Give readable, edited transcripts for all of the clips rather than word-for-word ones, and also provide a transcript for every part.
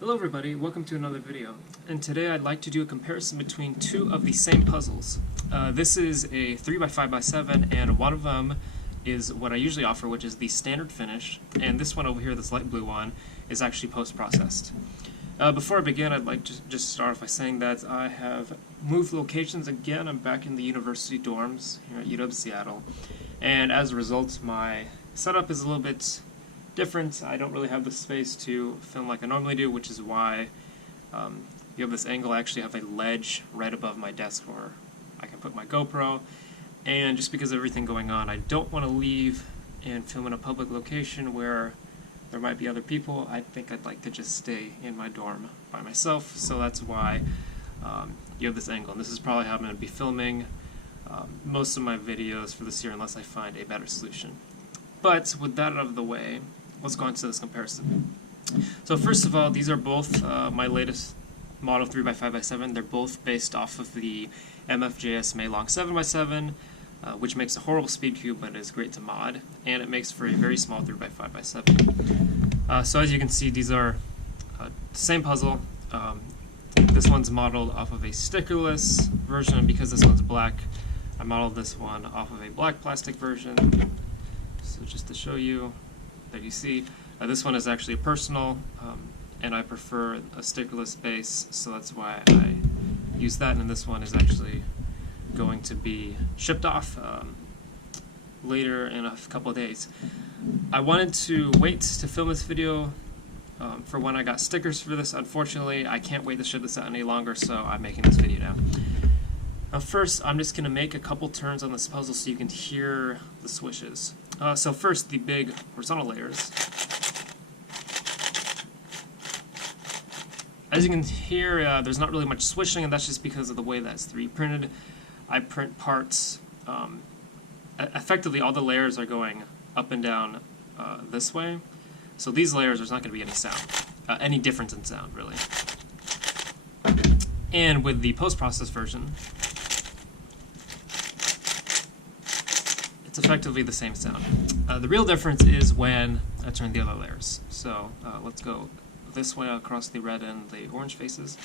Hello everybody, welcome to another video. And today I'd like to do a comparison between two of the same puzzles. This is a 3x5x7 and one of them is what I usually offer, which is the standard finish, and this one over here, this light blue one, is actually post-processed. Before I begin, I'd like to just start off by saying that I have moved locations again. I'm back in the university dorms here at UW Seattle, and as a result my setup is a little bit different. I don't really have the space to film like I normally do, which is why you have this angle. I actually have a ledge right above my desk where I can put my GoPro, and just because of everything going on, I don't want to leave and film in a public location where there might be other people. I think I'd like to just stay in my dorm by myself, so that's why you have this angle. And this is probably how I'm going to be filming most of my videos for this year unless I find a better solution. But with that out of the way, let's go into this comparison. So first of all, these are both my latest model 3x5x7. They're both based off of the MFJS Maylong 7x7, which makes a horrible speed cube, but is great to mod, and it makes for a very small 3x5x7. So as you can see, these are the same puzzle. This one's modeled off of a stickerless version, and because this one's black, I modeled this one off of a black plastic version. So just to show you, that you see, this one is actually a personal, and I prefer a stickerless base, so that's why I use that, and this one is actually going to be shipped off later in a couple of days. I wanted to wait to film this video for when I got stickers for this. Unfortunately, I can't wait to ship this out any longer, so I'm making this video now. Now first, I'm just going to make a couple turns on this puzzle so you can hear the swishes. So first, the big horizontal layers. As you can hear, there's not really much swishing, and that's just because of the way that's 3D printed. I print parts, effectively all the layers are going up and down this way. So these layers, there's not going to be any sound, any difference in sound, really. And with the post-processed version, it's effectively the same sound. The real difference is when I turn the other layers. So let's go this way across the red and the orange faces.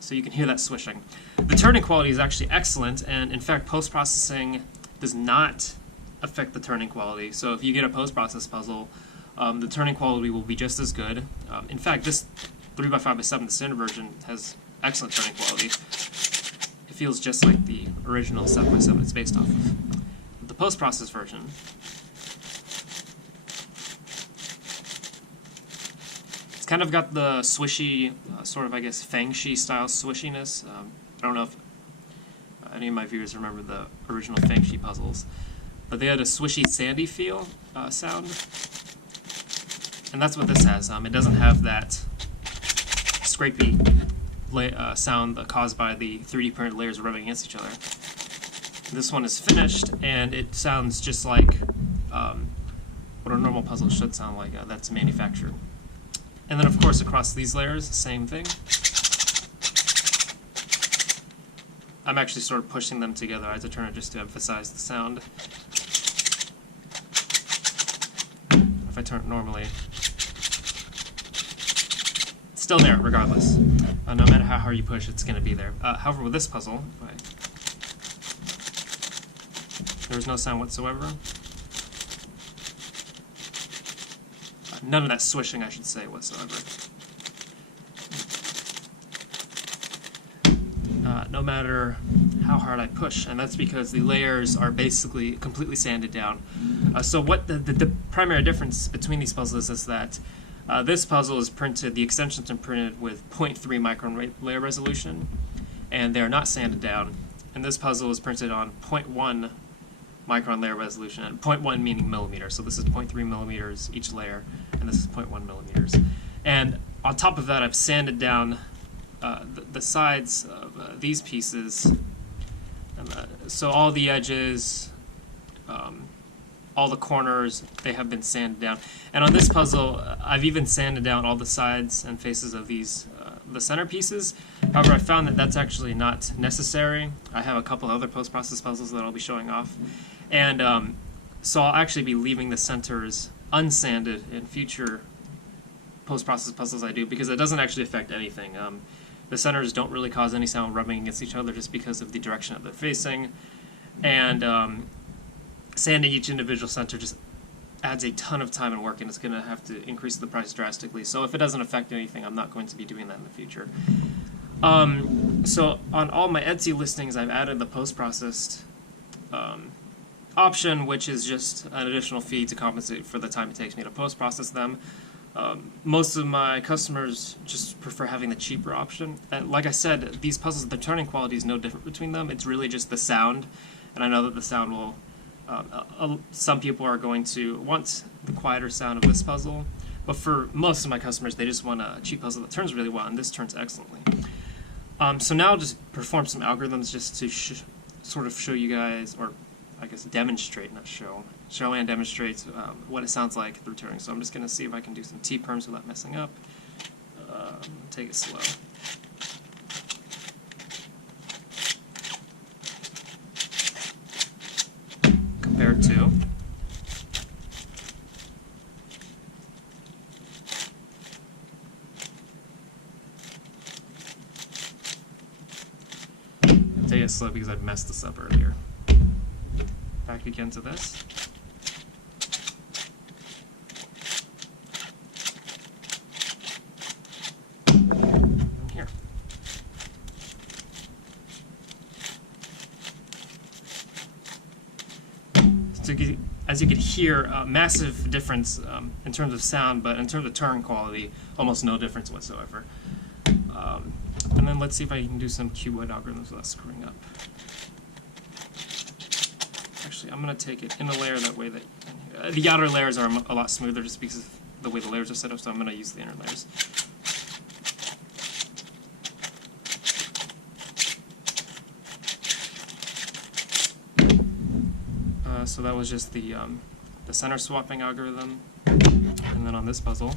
So you can hear that swishing. The turning quality is actually excellent, and in fact post-processing does not affect the turning quality. So if you get a post-processed puzzle, the turning quality will be just as good. In fact, this 3x5x7, the standard version, has excellent turning quality. It feels just like the original 7x7 it's based off of. The post-processed version, it's kind of got the swishy, sort of, I guess, Fangshi style swishiness. I don't know if any of my viewers remember the original Fangshi puzzles, but they had a swishy, sandy feel sound, and that's what this has. It doesn't have that scrapey sound caused by the 3D printed layers rubbing against each other. This one is finished, and it sounds just like what a normal puzzle should sound like. That's manufactured. And then, of course, across these layers, same thing. I'm actually sort of pushing them together. I had to turn it just to emphasize the sound. If I turn it normally, it's still there regardless. No matter how hard you push, it's going to be there. However, with this puzzle, there's no sound whatsoever. None of that swishing, I should say, whatsoever. No matter how hard I push, and that's because the layers are basically completely sanded down. So what the primary difference between these puzzles is that this puzzle is printed, the extensions are printed with 0.3 micron layer resolution, and they're not sanded down. And this puzzle is printed on 0.1 micron layer resolution, and 0.1 meaning millimeter. So this is 0.3 millimeters each layer, and this is 0.1 millimeters. And on top of that, I've sanded down the sides of these pieces, so all the edges, all the corners, they have been sanded down. And on this puzzle, I've even sanded down all the sides and faces of these, the center pieces. However, I found that that's actually not necessary. I have a couple other post-process puzzles that I'll be showing off. And So I'll actually be leaving the centers unsanded in future post-process puzzles I do, because it doesn't actually affect anything. The centers don't really cause any sound rubbing against each other just because of the direction that they're facing, and sanding each individual center just adds a ton of time and work, and it's going to have to increase the price drastically. So if it doesn't affect anything, I'm not going to be doing that in the future. So on all my Etsy listings, I've added the post-processed option, which is just an additional fee to compensate for the time it takes me to post-process them. Most of my customers just prefer having the cheaper option. And like I said, these puzzles, the turning quality is no different between them. It's really just the sound, and I know that the sound will... some people are going to want the quieter sound of this puzzle, but for most of my customers, they just want a cheap puzzle that turns really well, and this turns excellently. So now I'll just perform some algorithms just to sort of show you guys, or I guess demonstrate, not show and demonstrate what it sounds like through turning. So I'm just going to see if I can do some T-perms without messing up. Take it slow. Compared to take it slow because I messed this up earlier. Back again to this. And here. So as you can hear, massive difference in terms of sound, but in terms of turn quality, almost no difference whatsoever. And then let's see if I can do some cuboid algorithms without screwing up. Actually, I'm going to take it in a layer that way that the outer layers are a lot smoother just because of the way the layers are set up, so I'm going to use the inner layers. So that was just the center swapping algorithm, and then on this puzzle,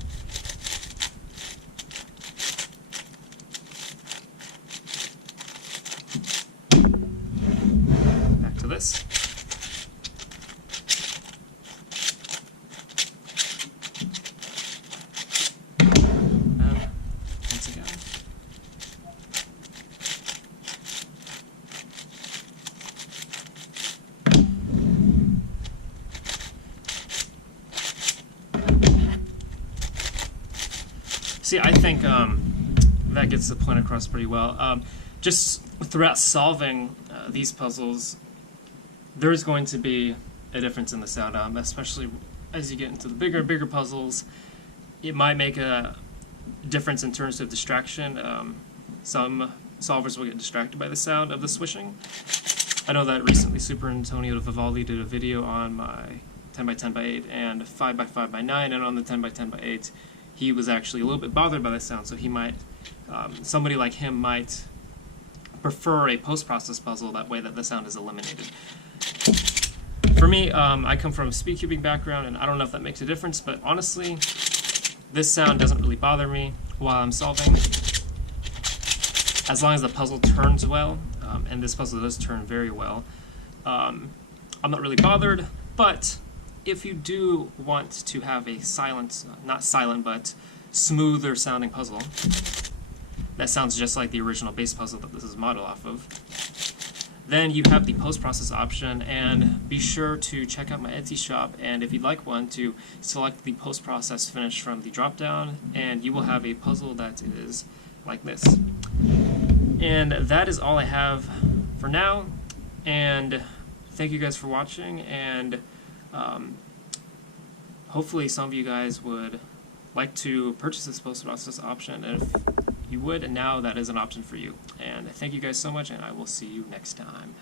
back to this. And once again. See, I think that gets the point across pretty well. Just throughout solving these puzzles, there's going to be a difference in the sound, especially as you get into the bigger and bigger puzzles. It might make a difference in terms of distraction. Some solvers will get distracted by the sound of the swishing. I know that recently Super Antonio Vivaldi did a video on my 10x10x8 and 5x5x9, and on the 10x10x8, he was actually a little bit bothered by the sound, so he might, somebody like him might prefer a post-process puzzle, that way that the sound is eliminated. For me, I come from a speed cubing background, and I don't know if that makes a difference, but honestly, this sound doesn't really bother me while I'm solving, as long as the puzzle turns well, and this puzzle does turn very well. I'm not really bothered, but if you do want to have a silent, not silent, but smoother sounding puzzle that sounds just like the original base puzzle that this is modeled off of, then you have the post-process option, and be sure to check out my Etsy shop, and if you'd like one, to select the post-process finish from the drop-down, and you will have a puzzle that is like this. And that is all I have for now, and thank you guys for watching, and hopefully some of you guys would like to purchase this post-process option, and if you would, now that is an option for you. And thank you guys so much, and I will see you next time.